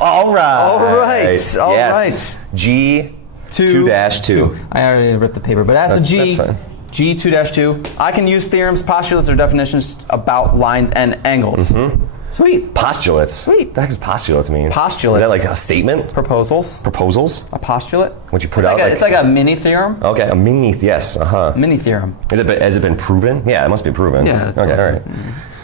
All right. Yes. G 2-2. I already ripped the paper, but that's a G. That's fine. G 2-2. I can use theorems, postulates, or definitions about lines and angles. Sweet. Postulates. Sweet. What the heck does postulates mean? Postulates. Is that like a statement? Proposals. Proposals? A postulate. What you put out? It's like a mini theorem. Okay, a mini. Yes. Mini theorem. Has it been proven? Yeah, it must be proven. Yeah. Okay. All right.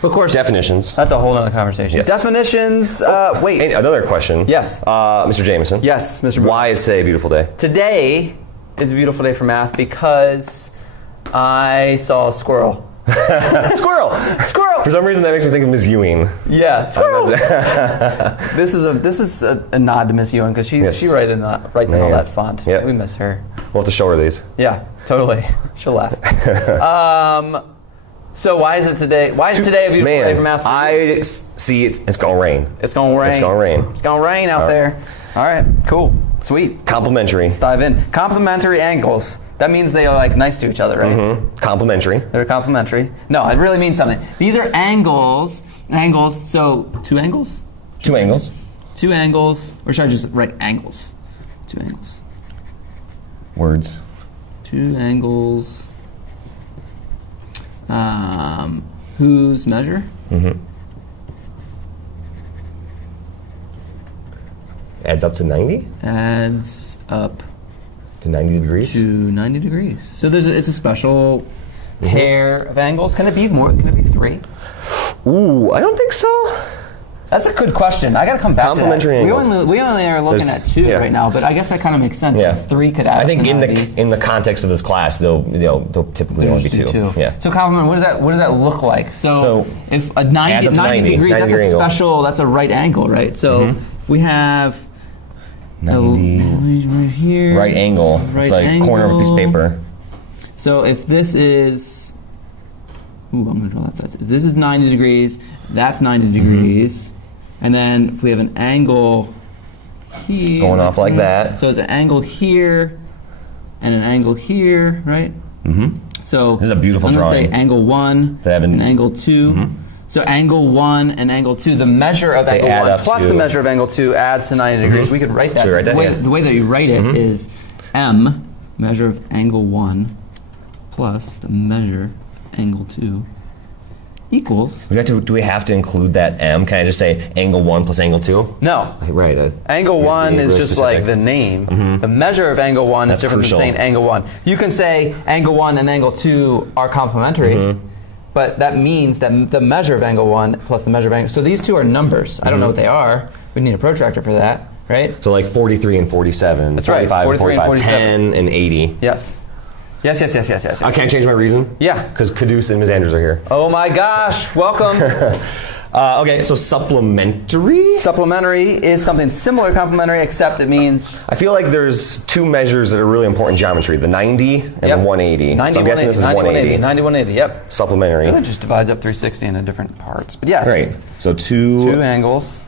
Of course. Definitions. That's a whole other conversation. Yes. Definitions. Wait. Hey, another question. Yes. Mr. Jameson. Yes, Mr. Bruce. Why is today a beautiful day? Today is a beautiful day for math because I saw a squirrel. Squirrel. For some reason, that makes me think of Ms. Ewing. Yeah, squirrel. This is a nod to Miss Ewing because she writes in all that font. Yep. We miss her. We'll have to show her these. Yeah, totally. She'll laugh. So why is today a beautiful day for math? I see it. It's gonna rain. It's gonna rain. It's gonna rain. It's gonna rain out there. All right, cool, sweet. Complementary. Let's dive in. Complementary angles. That means they are like nice to each other, right? Complementary. They're complementary. No, it really means something. These are angles. Angles. So 2 angles. Two angles. 2 angles. Or should I just write angles? 2 angles. Words. 2 angles. Whose measure? Adds up to 90? Adds up to 90 degrees? To 90 degrees. So it's a special pair of angles. Can it be more? Can it be 3? Ooh, I don't think so. That's a good question. I got to come back to that. Complementary angles. We only are looking at 2 right now, but I guess that kind of makes sense. Yeah. Like 3 could add. I think up to 90. in the context of this class, they'll typically only be 2. Yeah. So complement. What does that look like? So if a 90 degrees, 90 that's a angle. special. That's a right angle, right? So we have 90 right here. right angle. It's like angle. corner of a piece of paper. So if this is, I'm gonna draw that side. If this is 90 degrees, that's 90 degrees, and then if we have an angle here, going off like that. So it's an angle here, and an angle here, right? So this is a beautiful I'm drawing. I'm gonna say angle 1 and angle 2. So angle 1 and angle 2, the measure of angle 1 plus the measure of angle 2 adds to 90 degrees. We could write that. Should we write that? The way that you write it is m, measure of angle 1, plus the measure of angle 2 equals. Do we have to include that m? Can I just say angle 1 plus angle 2? No. Right. Angle 1 is just specific. like the name. The measure of angle 1 is different crucial. than saying angle 1. You can say angle 1 and angle 2 are complementary. But that means that the measure of angle 1 plus the measure of angle... So these 2 are numbers. I don't know what they are. We need a protractor for that, right? So like 43 and 47. That's right. 45 and 43 45. 10 and 80. Yes. Yes. I can't change my reason? Yeah. Because Caduce and Ms. Andrews are here. Oh my gosh. Welcome. Okay, so supplementary? Supplementary is something similar to complementary, except it means... I feel like there's 2 measures that are really important in geometry, the 90 and the 180. 90, so I'm guessing this is 180. 90, 180, yep. Supplementary. It just divides up 360 into different parts. But yes. Right. So 2 angles.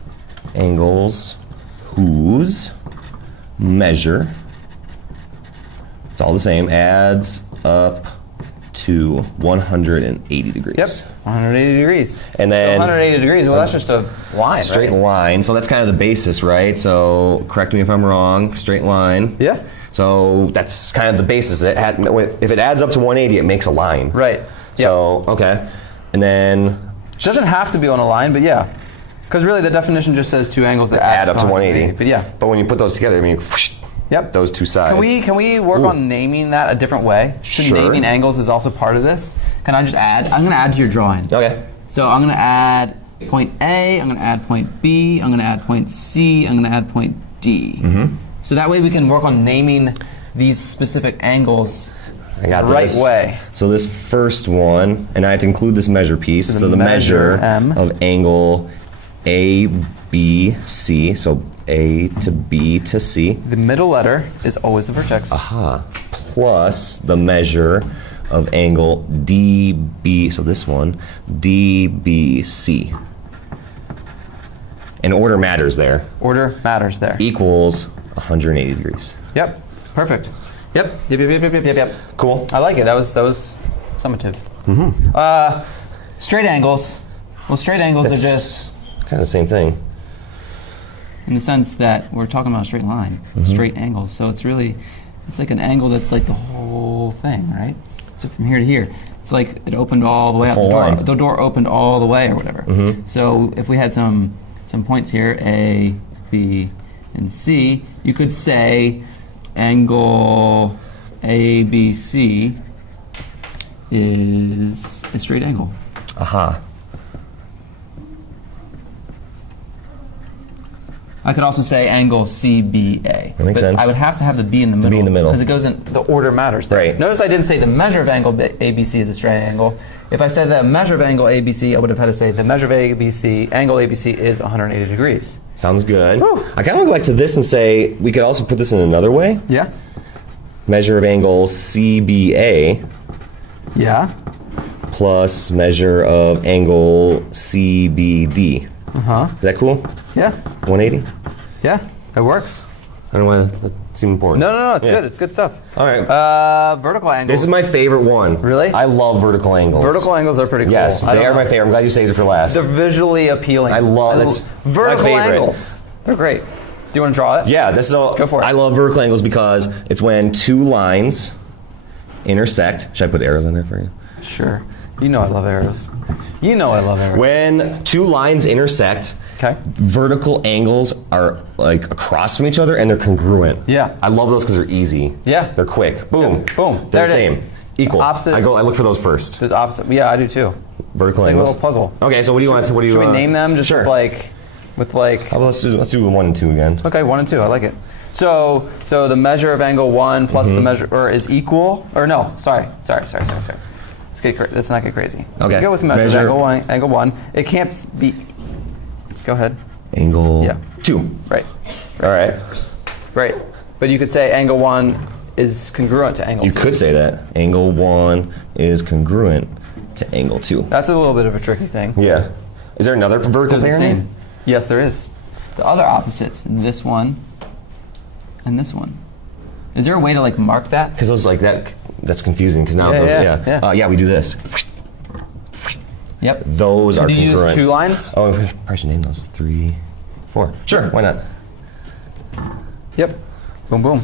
Angles whose measure, it's all the same, adds up to 180 degrees. Yep, 180 degrees. And then so 180 degrees, well that's just a line, straight line, so that's kind of the basis, right? So correct me if I'm wrong, straight line. Yeah. So that's kind of the basis. If it adds up to 180, it makes a line. Right. So, okay. And then... It doesn't have to be on a line, but yeah. Because really the definition just says 2 angles that add up to 180. But yeah. But when you put those together, I mean, yep. Those 2 sides. Can we work on naming that a different way? Sure. Naming angles is also part of this. Can I just add? I'm going to add to your drawing. Okay. So I'm going to add point A, I'm going to add point B, I'm going to add point C, I'm going to add point D. So that way we can work on naming these specific angles the right way. So this first one, and I have to include this measure piece, so the measure of angle A, B, C, so A to B to C. The middle letter is always the vertex. Plus the measure of angle DB, so this one, DBC. And order matters there. Order matters there. Equals 180 degrees. Yep, perfect. Yep. Cool. I like it. That was summative. Straight angles. Well, straight angles are just kind of the same thing. in the sense that we're talking about a straight line, straight angles. So it's like an angle that's like the whole thing, right? So from here to here, it's like it opened all the way up. The door opened all the way or whatever. So if we had some points here, A, B, and C, you could say angle ABC is a straight angle. Aha. I could also say angle CBA. That makes sense. I would have to have the B in the middle. B in the middle. Because it goes in, the order matters there. Right. Notice I didn't say the measure of angle ABC is a straight angle. If I said the measure of angle ABC, I would have had to say the measure of angle ABC is 180 degrees. Sounds good. Woo. I kind of want to go back to this and say, we could also put this in another way. Yeah? Measure of angle CBA Yeah. plus measure of angle CBD. Uh-huh. Is that cool? Yeah. 180? Yeah. It works. I don't want to seem important. No, it's good. It's good stuff. All right. Vertical angles. This is my favorite one. Really? I love vertical angles. Vertical angles are pretty cool. Yes, they are my favorite. I'm glad you saved it for last. They're visually appealing. I love it. Vertical my favorite. angles. They're great. Do you want to draw it? Yeah, this is all. Go for it. I love vertical angles because it's when two lines intersect. Should I put arrows on there for you? Sure. You know I love arrows. You know I love arrows. When two lines intersect, Okay. vertical angles are like across from each other and they're congruent. Yeah. I love those because they're easy. Yeah. They're quick. Boom. Yeah. Boom. They're There the it is. same. Equal. Opposite. I look for those first. There's opposite. Yeah, I do too. Vertical It's like a angles. little puzzle. Okay, so what do you want? What do you? Should we name them just sure. with like? How about let's do 1 and 2 again. Okay, 1 and 2. I like it. So the measure of angle 1 plus the measure is equal, or no? Sorry. Let's not get crazy. Okay. Go with measure of angle 1. It can't be. Go ahead. Angle 2. Right. All right. Right. But you could say angle 1 is congruent to angle 2. You could say that. Angle 1 is congruent to angle 2. That's a little bit of a tricky thing. Yeah. Is there another vertical They're pair the in here? same. Yes, there is. The other opposites, this one and this one. Is there a way to like mark that? Because those like that. That's confusing. Because now Yeah. we do this. Yep. Those are Could you congruent. use 2 lines? Oh, we probably should name those 3, 4. Sure, why not? Yep. Boom, boom.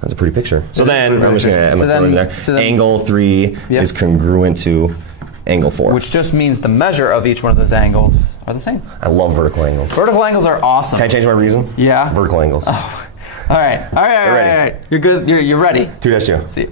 That's a pretty picture. So It is then pretty I'm just pretty. gonna So throw it in then- there. so then- Angle 3 Yep. is congruent to angle 4. Which just means the measure of each one of those angles are the same. I love vertical angles. Vertical angles are awesome. Can I change my reason? Yeah. Vertical angles. All right. ready. You're good. You're ready. 2-2. See.